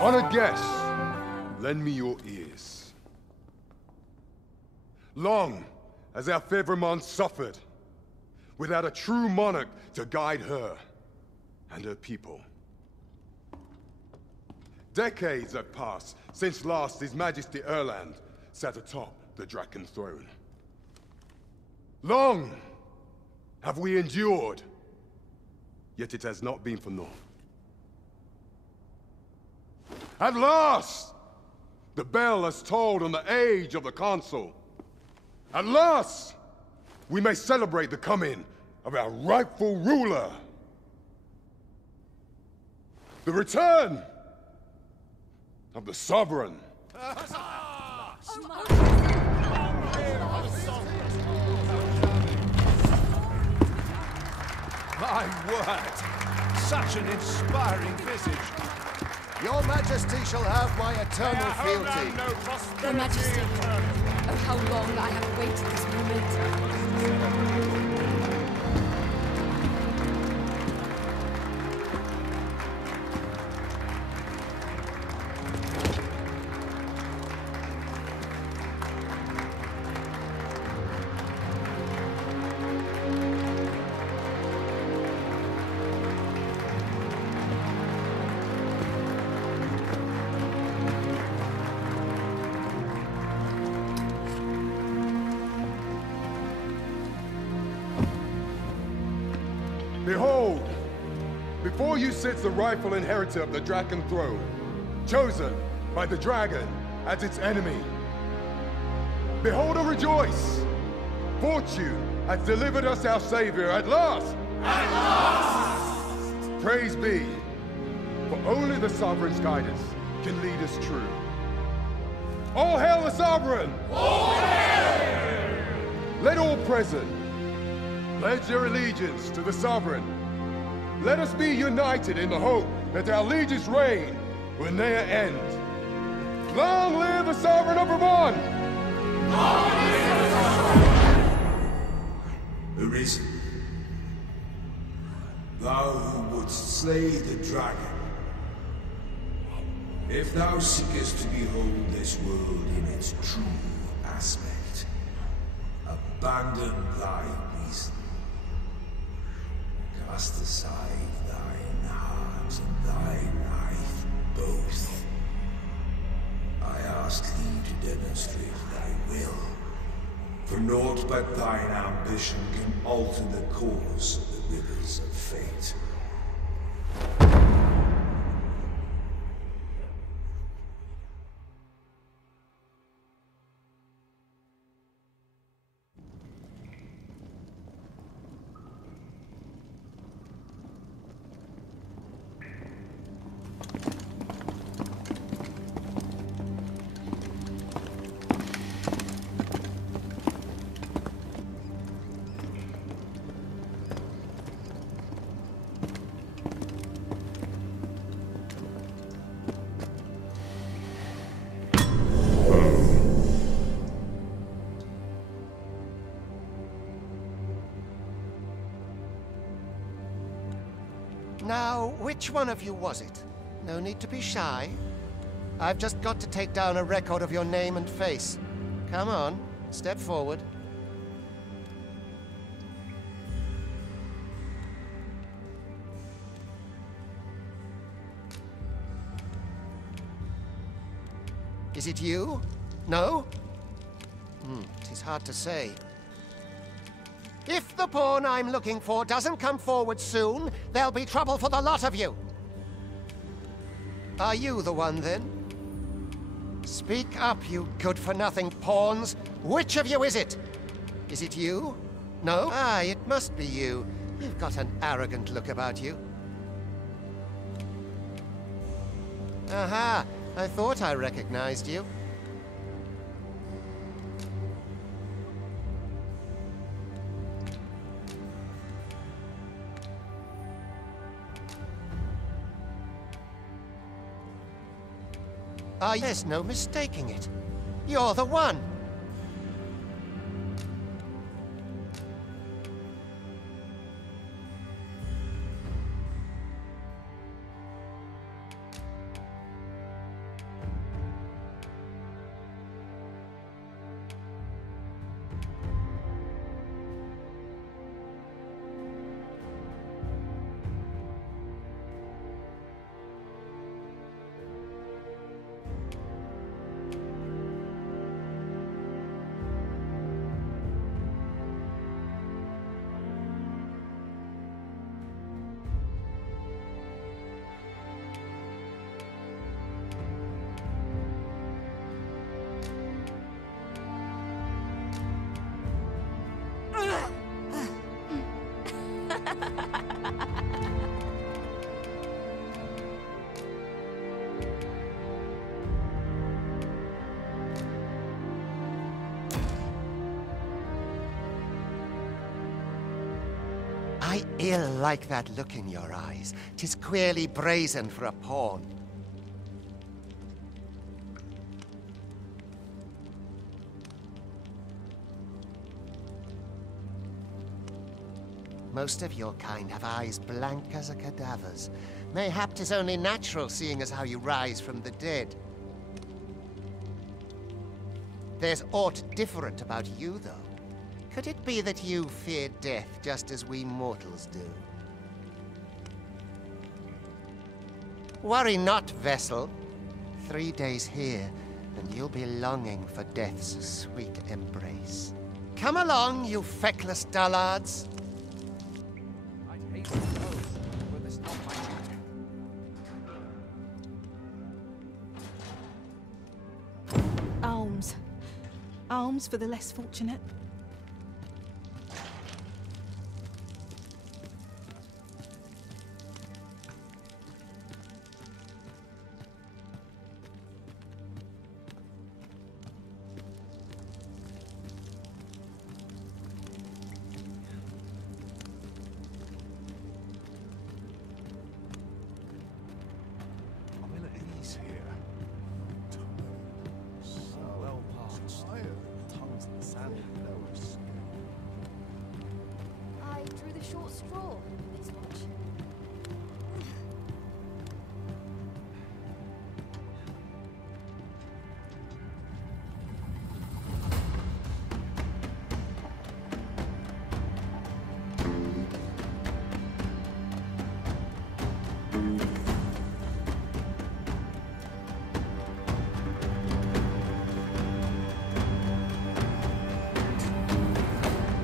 Honored guests, lend me your ears. Long has our Fevrimond suffered, without a true monarch to guide her and her people. Decades have passed since last His Majesty Erland sat atop the Draken throne. Long have we endured, yet it has not been for naught. At last, the bell has tolled on the age of the Council. At last, we may celebrate the coming of our rightful ruler. The return of the Sovereign. My word! Such an inspiring visage. Your Majesty shall have my eternal fealty. Your Majesty, oh how long I have awaited this moment. Behold, before you sits the rightful inheritor of the Draken throne, chosen by the dragon as its enemy. Behold and rejoice! Fortune has delivered us our savior at last! At last! Praise be, for only the Sovereign's guidance can lead us true. All hail the Sovereign! All hail! Let all present pledge their allegiance to the Sovereign. Let us be united in the hope that our liege's reign will ne'er end. Long live the Sovereign of Vermont! Long live the Sovereign! Arisen, thou who wouldst slay the dragon, if thou seekest to behold this world in its true aspect, abandon thy reason. Cast aside thine heart and thy life both. I ask thee to demonstrate thy will, for naught but thine ambition can alter the course of the rivers of fate. Now, which one of you was it? No need to be shy. I've just got to take down a record of your name and face. Come on, step forward. Is it you? No? It is hard to say. If the pawn I'm looking for doesn't come forward soon, there'll be trouble for the lot of you. Are you the one, then? Speak up, you good-for-nothing pawns. Which of you is it? Is it you? No? Ah, it must be you. You've got an arrogant look about you. Aha! I thought I recognized you. Ah, there's no mistaking it. You're the one. I ill like that look in your eyes. 'Tis queerly brazen for a pawn. Most of your kind have eyes blank as a cadaver's. Mayhap 'tis only natural, seeing as how you rise from the dead. There's aught different about you, though. Could it be that you fear death just as we mortals do? Worry not, vessel. 3 days here, and you'll be longing for death's sweet embrace. Come along, you feckless dullards. I'd hate to go, but there's not my Alms. Alms for the less fortunate. Short straw this much.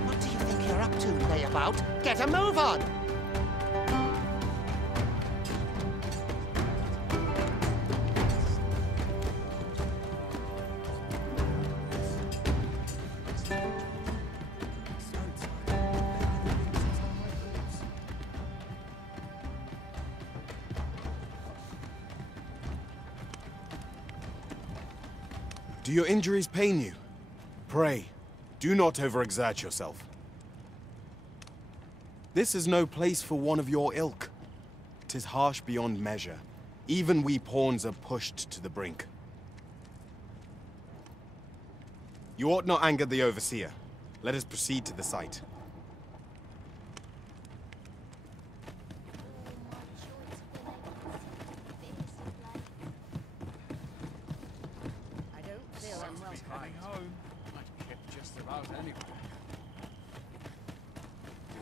What do you think you're up to, layabout? Get a move on! Do your injuries pain you? Pray, do not overexert yourself. This is no place for one of your ilk. 'Tis harsh beyond measure. Even we pawns are pushed to the brink. You ought not anger the overseer. Let us proceed to the site. I don't feel I'm well. coming home. I'd get just about anywhere.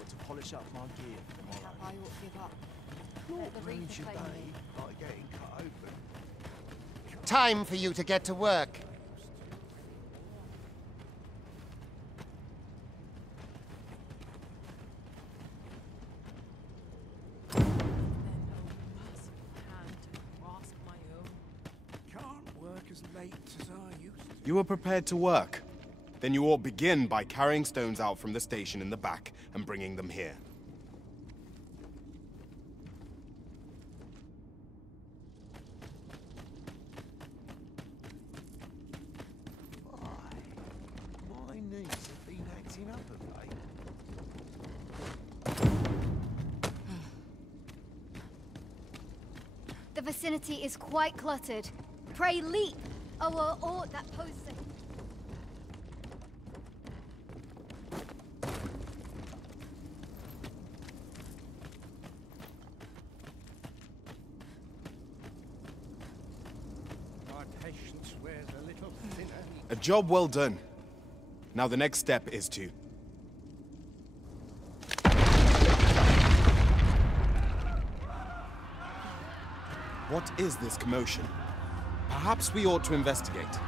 To polish up my gear for tomorrow. I ought to give up. Not the ruins reef your claim day me. by getting cut open. Time for you to get to work. Can't work as late as I used to. You are prepared to work. Then you ought begin by carrying stones out from the station in the back and bringing them here. My knees have been acting up of late. The vicinity is quite cluttered. Pray leap! Oh, that poses a... My patience wears a little thinner. A job well done. Now the next step is to... What is this commotion? Perhaps we ought to investigate.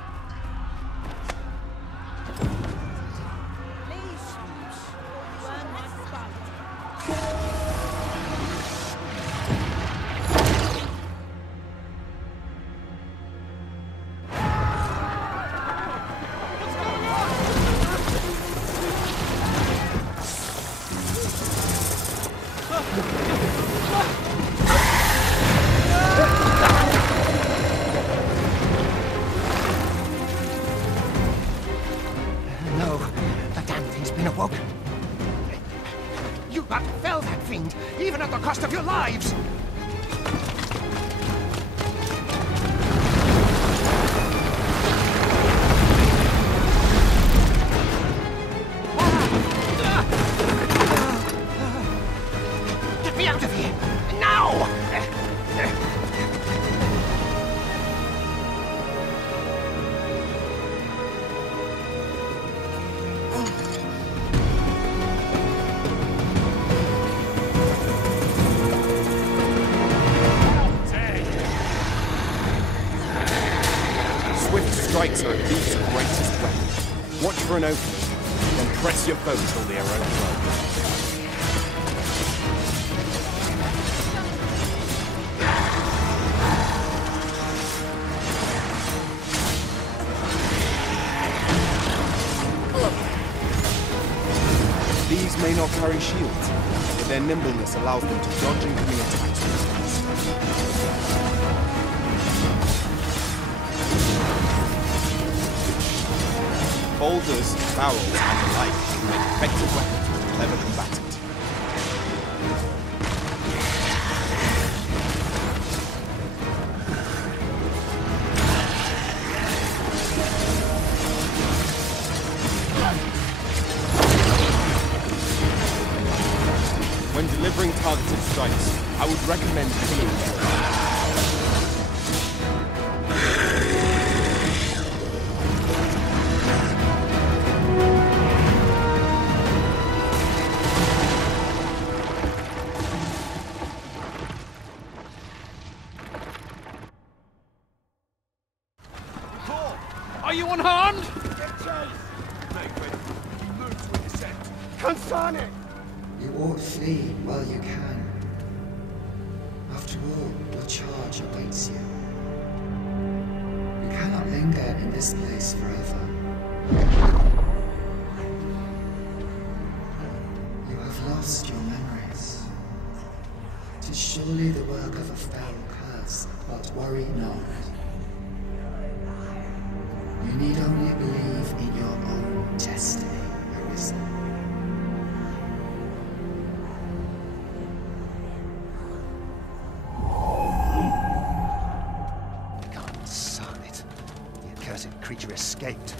No, the damn thing's been awoken. You but fell that fiend, even at the cost of your lives! Get me out of here! Now! Strikes are a thief's greatest weapon. Watch for an opening, then press your foe till they are overthrown. These may not carry shields, but their nimbleness allows them to dodge incoming attacks with ease. Boulders, barrels, and the like can make effective weapons for a clever combatant. When delivering targeted strikes, I would recommend killing them. Are you unharmed? Get chase! Make ready. Move to intercept. Consane! You ought flee while you can. After all, your charge awaits you. You cannot linger in this place forever. You have lost your memories. 'Tis surely the work of a fell curse, but worry not. You need only believe in your own destiny, Arisen. Consane it. The accursed creature escaped.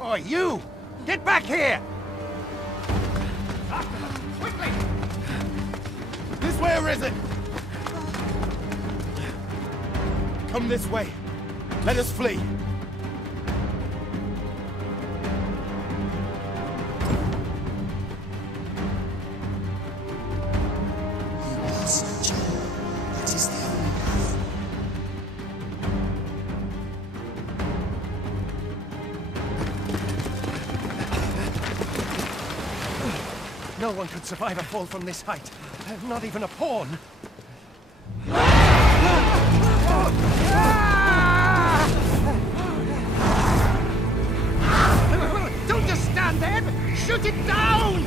Oh, you! Get back here! After them, quickly! This way, Arisen! Come this way. Let us flee. You must jump. That is the only path. No one could survive a fall from this height. Not even a pawn. Don't just stand there! Shoot it down!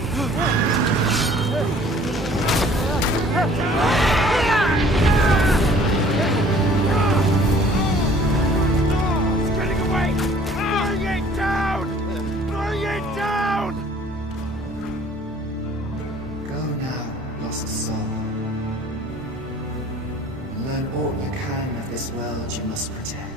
It's getting away! Bring it down! Bring it down! Go now, lost soul. Learn all you can of this world you must protect.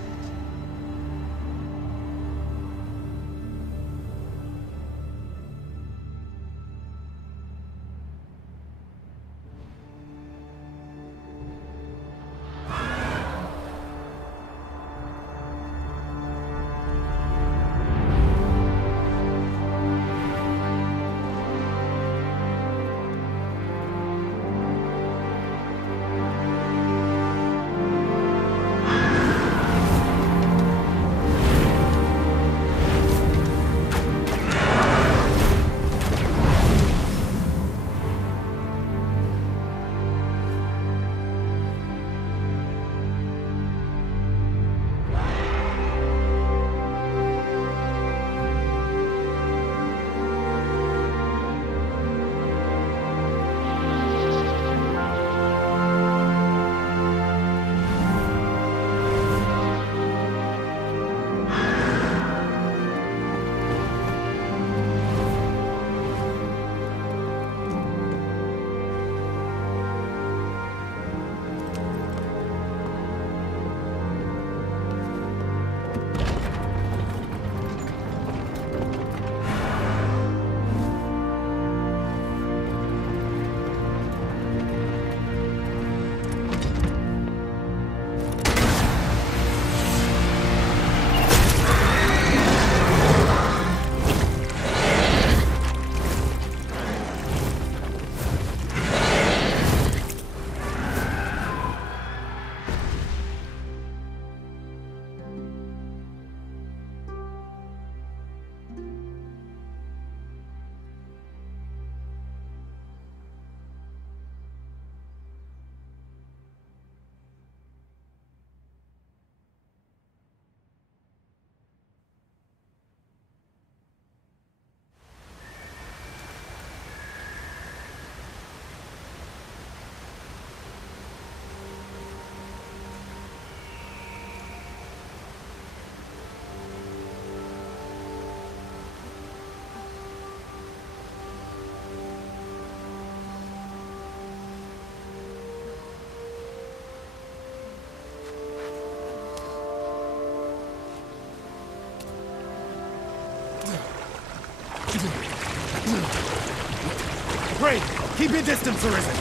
Pray, keep your distance, Arisen.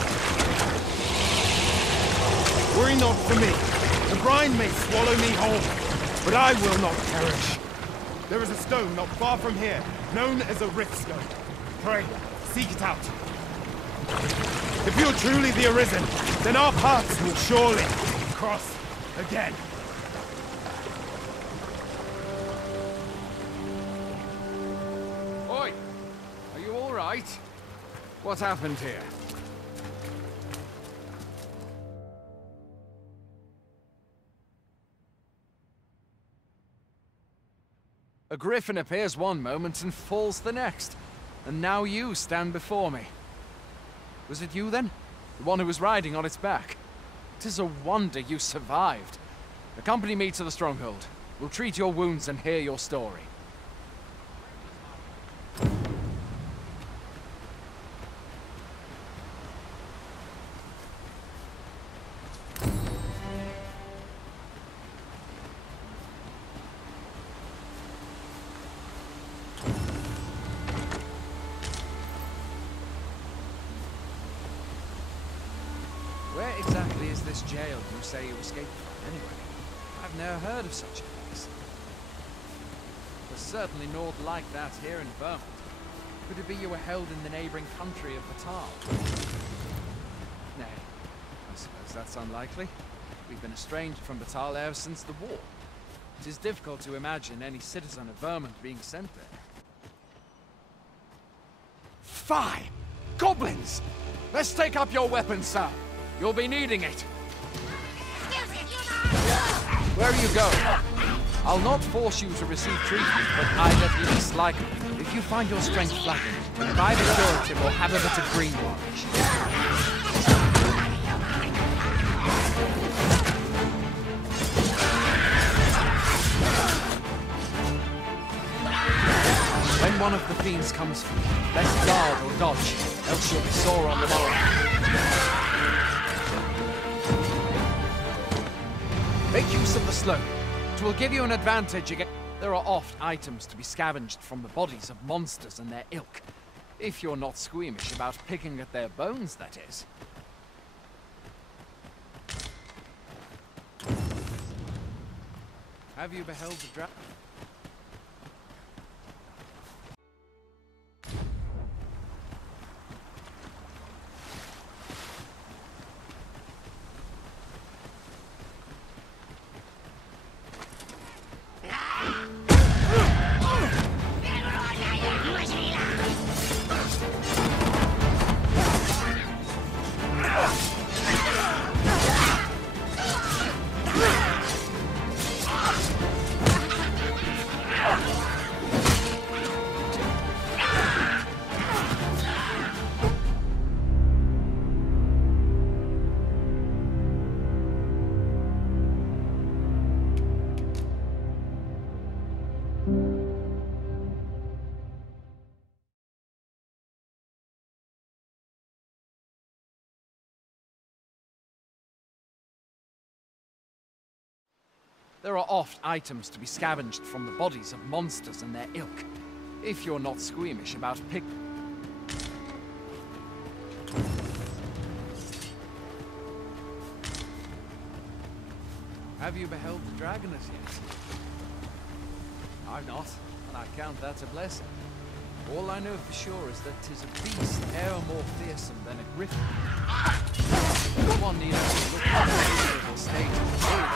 Worry not for me. The brine may swallow me whole, but I will not perish. There is a stone not far from here, known as a rift stone. Pray, seek it out. If you're truly the Arisen, then our paths will surely cross again. Oi! Are you all right? What happened here? A griffin appears one moment and falls the next. And now you stand before me. Was it you then? The one who was riding on its back? 'Tis a wonder you survived. Accompany me to the stronghold. We'll treat your wounds and hear your story. Where exactly is this jail you say you escaped from, anyway? I've never heard of such a place. There's certainly naught like that here in Vermont. Could it be you were held in the neighboring country of Batal? Nay, I suppose that's unlikely. We've been estranged from Batal ever since the war. It is difficult to imagine any citizen of Vermont being sent there. Fie! Goblins! Let's take up your weapons, sir. You'll be needing it. Where are you going? I'll not force you to receive treatment, but I'd at least like it if you find your strength flagging. Buy the curative or have a bit of greenwash. When one of the fiends comes for you, best guard or dodge, else you'll be sore on the morrow. Make use of the slope. It will give you an advantage against... There are oft items to be scavenged from the bodies of monsters and their ilk. If you're not squeamish about picking at their bones, that is. Have you beheld the dragon? There are oft items to be scavenged from the bodies of monsters and their ilk. If you're not squeamish about pick... Have you beheld the dragon as yet? I've not, and I count that a blessing. All I know for sure is that 'tis a beast e'er more fearsome than a griffin. One need only look at the miserable state of the world.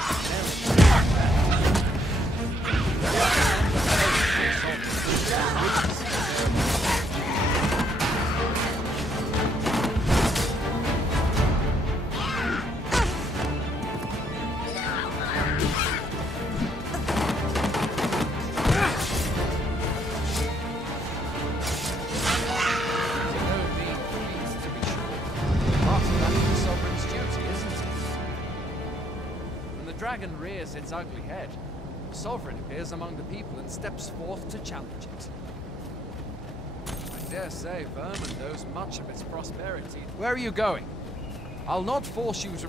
Dragon rears its ugly head. The sovereign appears among the people and steps forth to challenge it. I dare say Vermont owes much of its prosperity. Where are you going? I'll not force you to...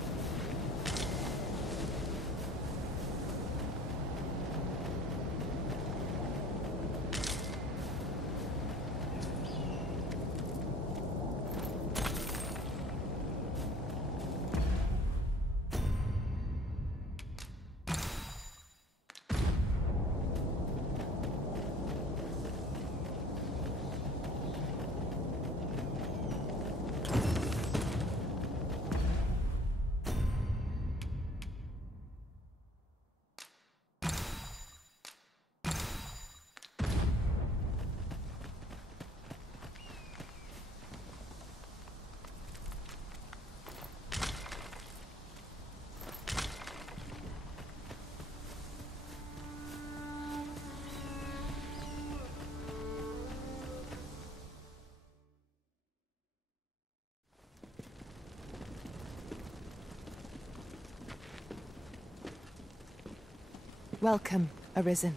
Welcome, Arisen.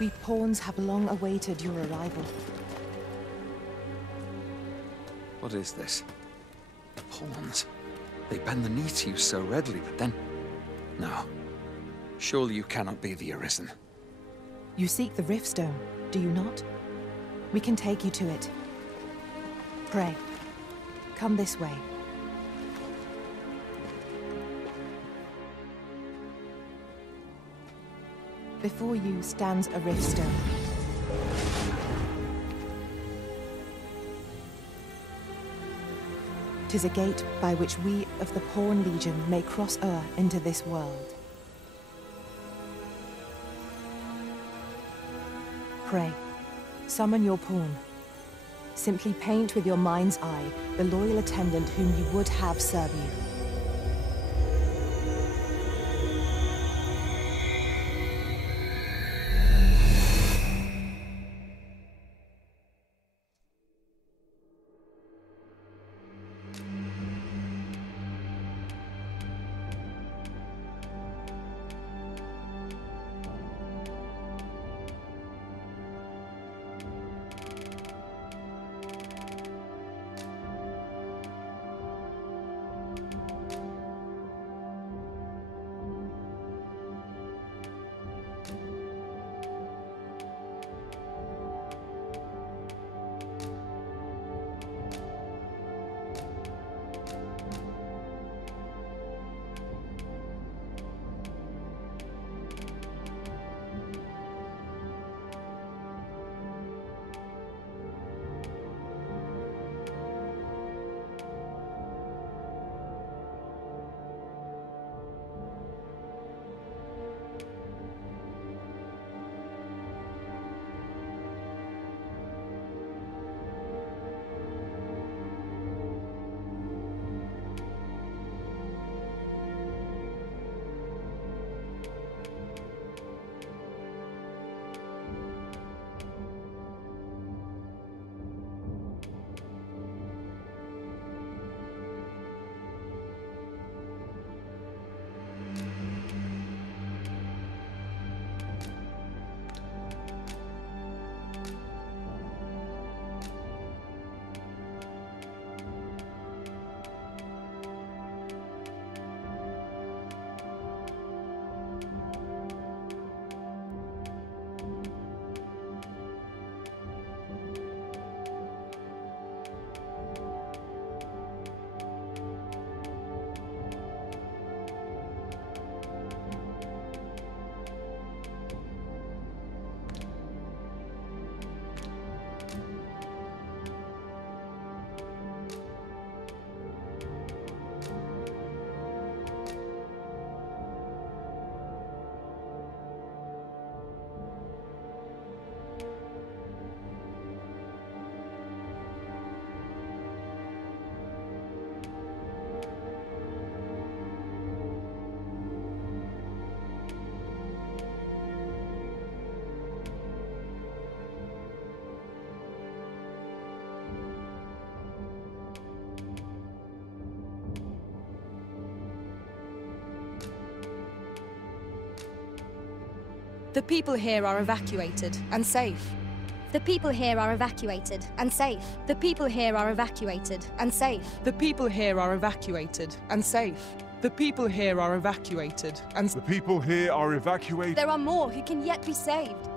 We pawns have long awaited your arrival. What is this? Pawns? They bend the knee to you so readily, but then... No. Surely you cannot be the Arisen. You seek the Riftstone, do you not? We can take you to it. Pray. Come this way. Before you stands a Riftstone. Tis a gate by which we of the Pawn Legion may cross o'er into this world. Pray, summon your pawn. Simply paint with your mind's eye the loyal attendant whom you would have serve you. The people here are evacuated and safe. The people here are evacuated and safe. The people here are evacuated and safe. The people here are evacuated and safe. The people here are evacuated and... The people here are evacuated. There are more who can yet be saved.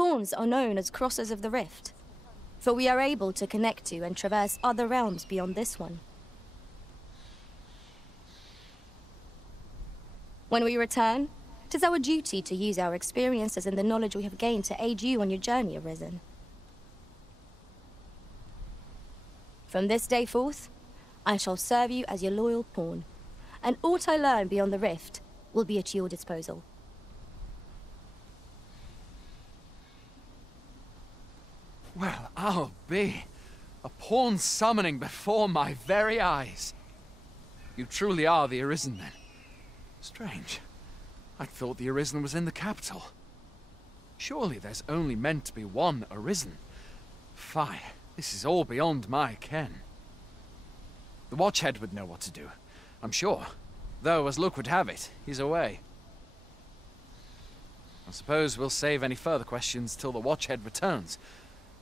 pawns are known as Crossers of the Rift, for we are able to connect to and traverse other realms beyond this one. When we return, it is our duty to use our experiences and the knowledge we have gained to aid you on your journey, Arisen. From this day forth, I shall serve you as your loyal pawn, and aught I learn beyond the Rift will be at your disposal. Well, I'll be. A pawn summoning before my very eyes. You truly are the Arisen, then. Strange. I thought the Arisen was in the capital. Surely there's only meant to be one Arisen. Fie, this is all beyond my ken. The Watchhead would know what to do, I'm sure. Though, as luck would have it, he's away. I suppose we'll save any further questions till the Watchhead returns.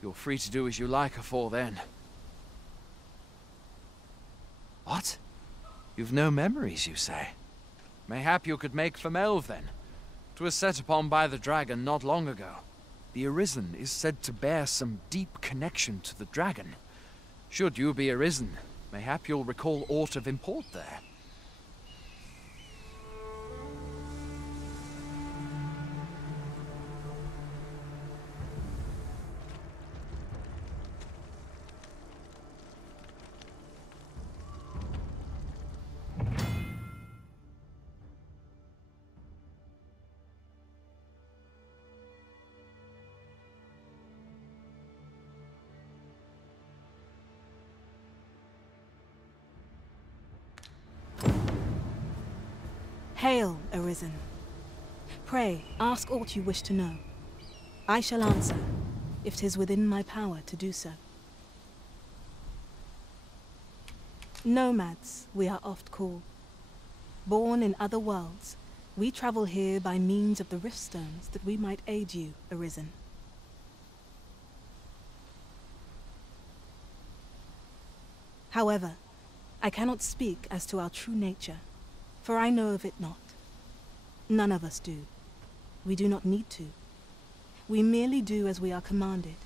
You're free to do as you like afore then. What? You've no memories, you say? Mayhap you could make for Melve, then. 'Twas set upon by the dragon not long ago. The Arisen is said to bear some deep connection to the dragon. Should you be Arisen, mayhap you'll recall aught of import there. Hail, Arisen. Pray, ask aught you wish to know. I shall answer, if 'tis within my power to do so. Nomads, we are oft called. Born in other worlds, we travel here by means of the rift stones that we might aid you, Arisen. However, I cannot speak as to our true nature, for I know of it not. None of us do. We do not need to. We merely do as we are commanded.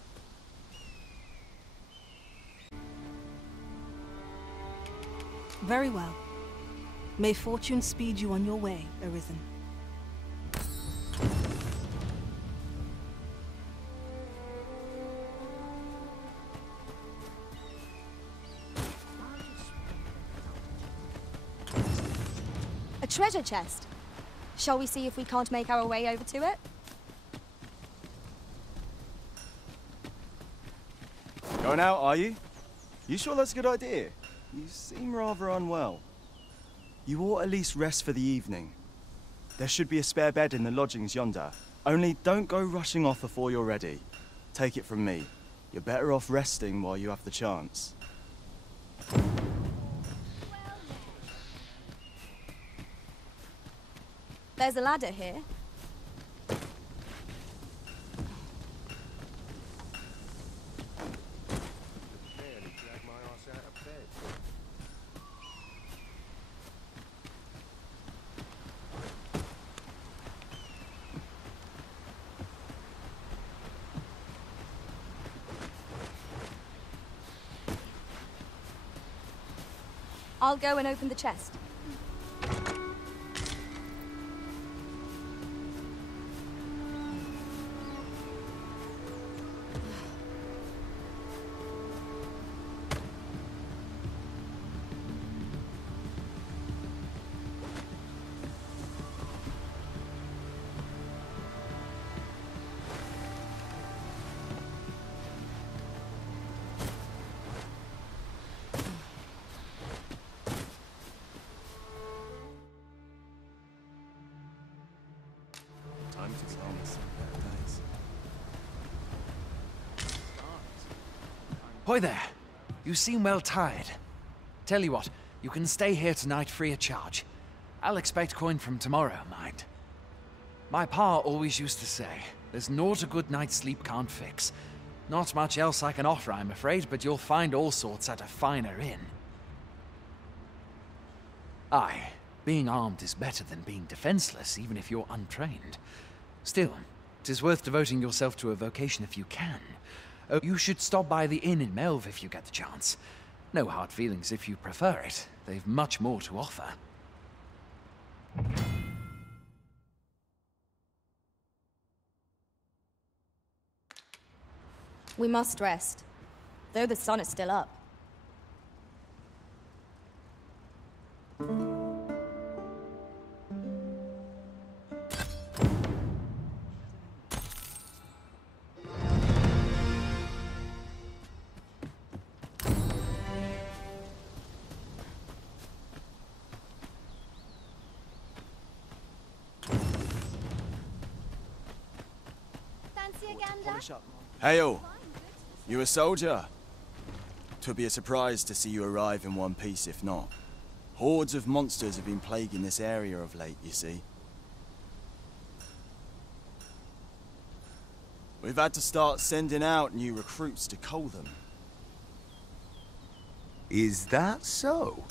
Very well. May fortune speed you on your way, Arisen. A treasure chest. Shall we see if we can't make our way over to it? Going out, are you? You sure that's a good idea? You seem rather unwell. You ought at least rest for the evening. There should be a spare bed in the lodgings yonder. Only don't go rushing off before you're ready. Take it from me. You're better off resting while you have the chance. There's a ladder here. I'll go and open the chest. Hoy there. You seem well tired. Tell you what, you can stay here tonight free of charge. I'll expect coin from tomorrow, mind. My pa always used to say, there's naught a good night's sleep can't fix. Not much else I can offer, I'm afraid, but you'll find all sorts at a finer inn. Aye, being armed is better than being defenseless, even if you're untrained. Still, 'Tis worth devoting yourself to a vocation if you can. Oh, you should stop by the inn in Melve if you get the chance. No hard feelings if you prefer it. They've much more to offer. We must rest, though the sun is still up. Hey all, you a soldier? 'Twould be a surprise to see you arrive in one piece if not. Hordes of monsters have been plaguing this area of late, you see. We've had to start sending out new recruits to cull them. Is that so?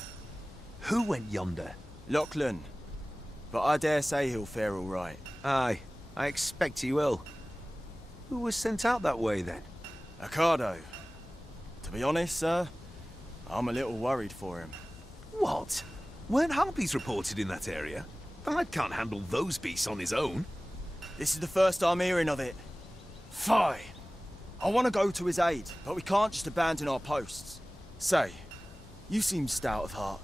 Who went yonder? Lachlan. But I dare say he'll fare all right. Aye, I expect he will. Who was sent out that way, then? Ricardo. To be honest, sir, I'm a little worried for him. What? Weren't harpies reported in that area? The lad can't handle those beasts on his own. This is the first I'm hearing of it. Fie! I want to go to his aid, but we can't just abandon our posts. Say, you seem stout of heart.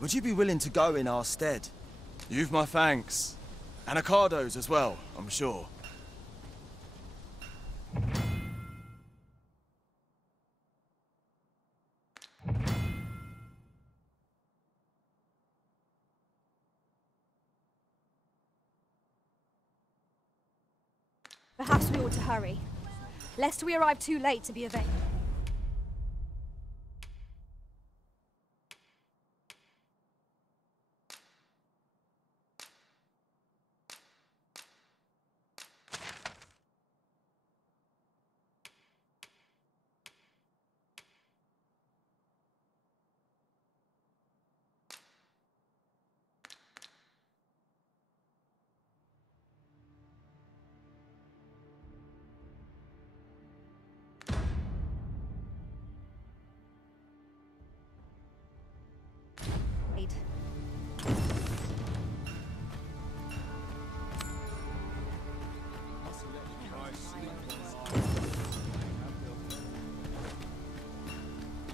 Would you be willing to go in our stead? You've my thanks. And Ricardo's as well, I'm sure. Perhaps we ought to hurry, lest we arrive too late to be available.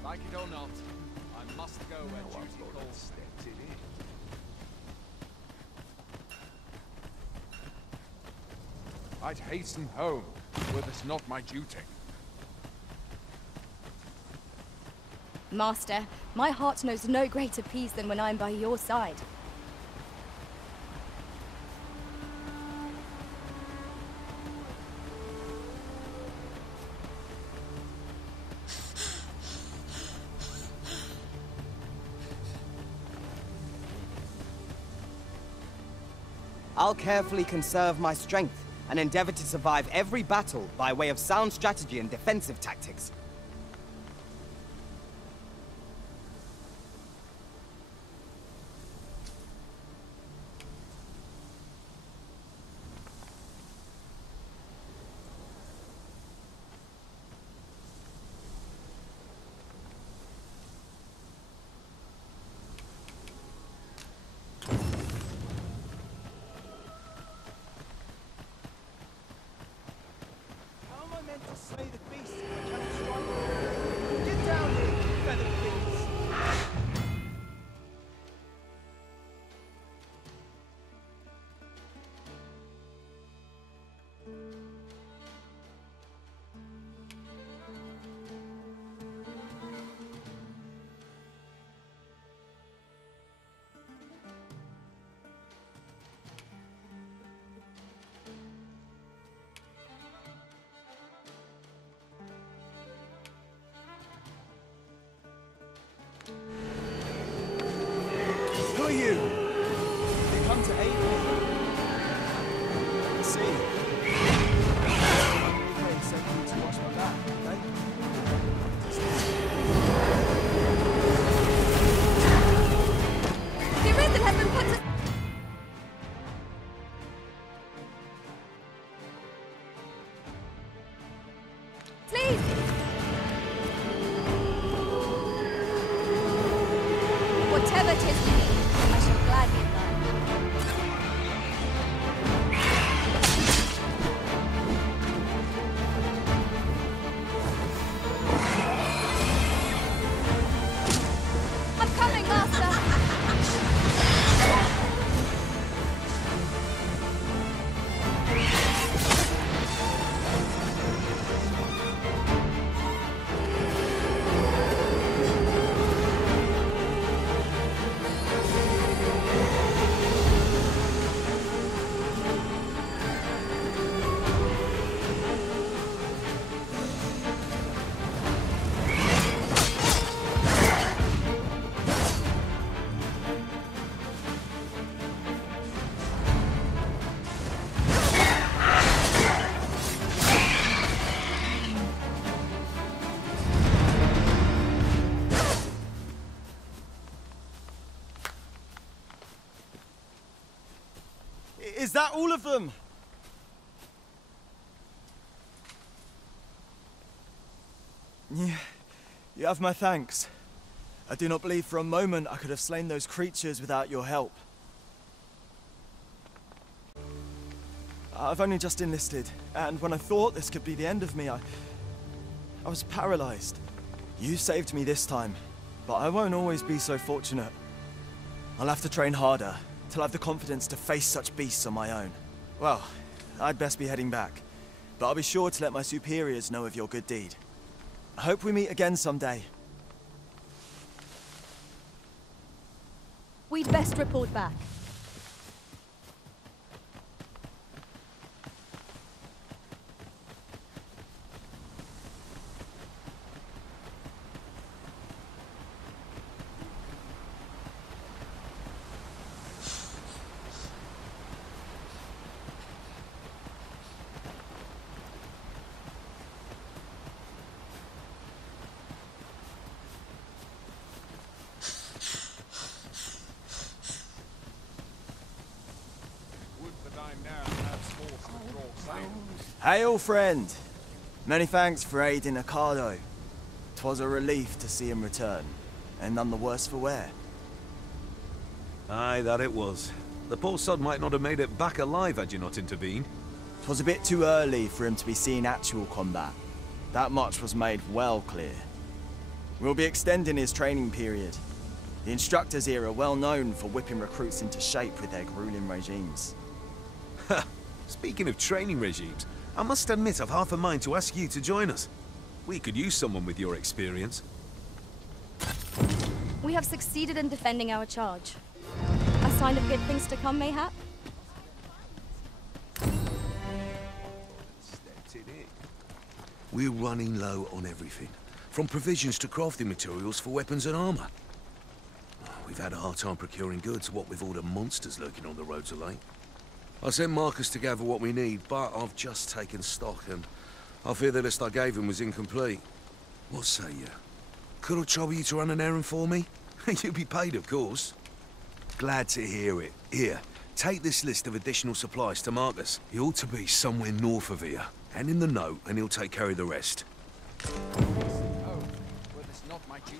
Like it or not, I must go where duty calls. I'd hasten home, were this not my duty. Master, my heart knows no greater peace than when I am by your side. I'll carefully conserve my strength and endeavor to survive every battle by way of sound strategy and defensive tactics. Who are you? They come to aid me. I see. I'm sent you to watch my back, okay? The arisen has been put to... Whatever 'tis you need, I shall gladly oblige. I'm coming, Master! Is that all of them? You have my thanks. I do not believe for a moment I could have slain those creatures without your help. I've only just enlisted, and when I thought this could be the end of me, I was paralyzed. You saved me this time, but I won't always be so fortunate. I'll have to train harder, till I have the confidence to face such beasts on my own. Well, I'd best be heading back, but I'll be sure to let my superiors know of your good deed. I hope we meet again someday. We'd best report back. Hail, friend! Many thanks for aiding Ocado. 'Twas a relief to see him return, and none the worse for wear. Aye, that it was. The poor sod might not have made it back alive had you not intervened. 'Twas a bit too early for him to be seeing actual combat. That much was made well clear. We'll be extending his training period. The instructors here are well known for whipping recruits into shape with their grueling regimes. Speaking of training regimes, I must admit I've half a mind to ask you to join us. We could use someone with your experience. We have succeeded in defending our charge. A sign of good things to come, mayhap? We're running low on everything, from provisions to crafting materials for weapons and armor. We've had a hard time procuring goods, what with all the monsters lurking on the roads of late. I sent Marcus to gather what we need, but I've just taken stock, and I fear the list I gave him was incomplete. What say you? Could I trouble you to run an errand for me? You'll be paid, of course. Glad to hear it. Here, take this list of additional supplies to Marcus. He ought to be somewhere north of here. Hand him the note, and he'll take care of the rest. Oh, well, it's not my duty.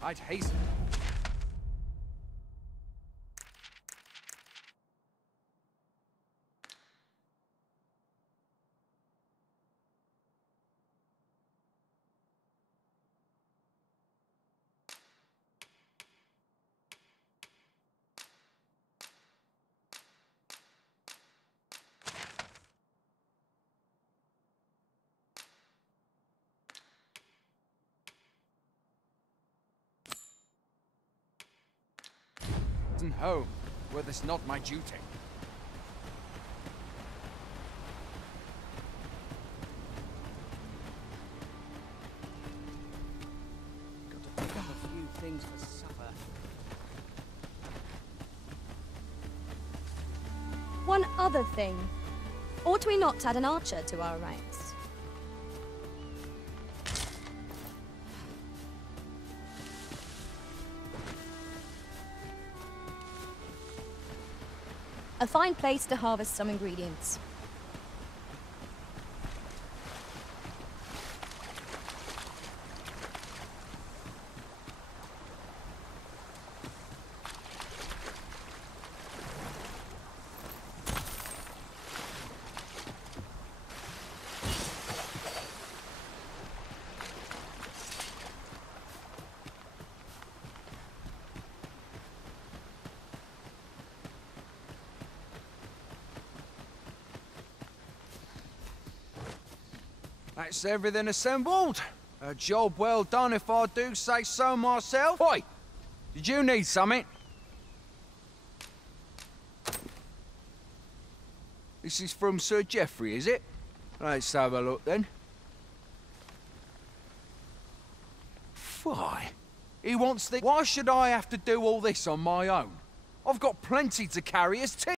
I'd hasten. Home, were this not my duty. Got to pick up a few things for supper. One other thing. Ought we not add an archer to our ranks? A fine place to harvest some ingredients. That's everything assembled. A job well done if I do say so myself. Oi! Did you need something? This is from Sir Geoffrey, is it? Let's have a look then. Why? He wants the... Why should I have to do all this on my own? I've got plenty to carry as tea.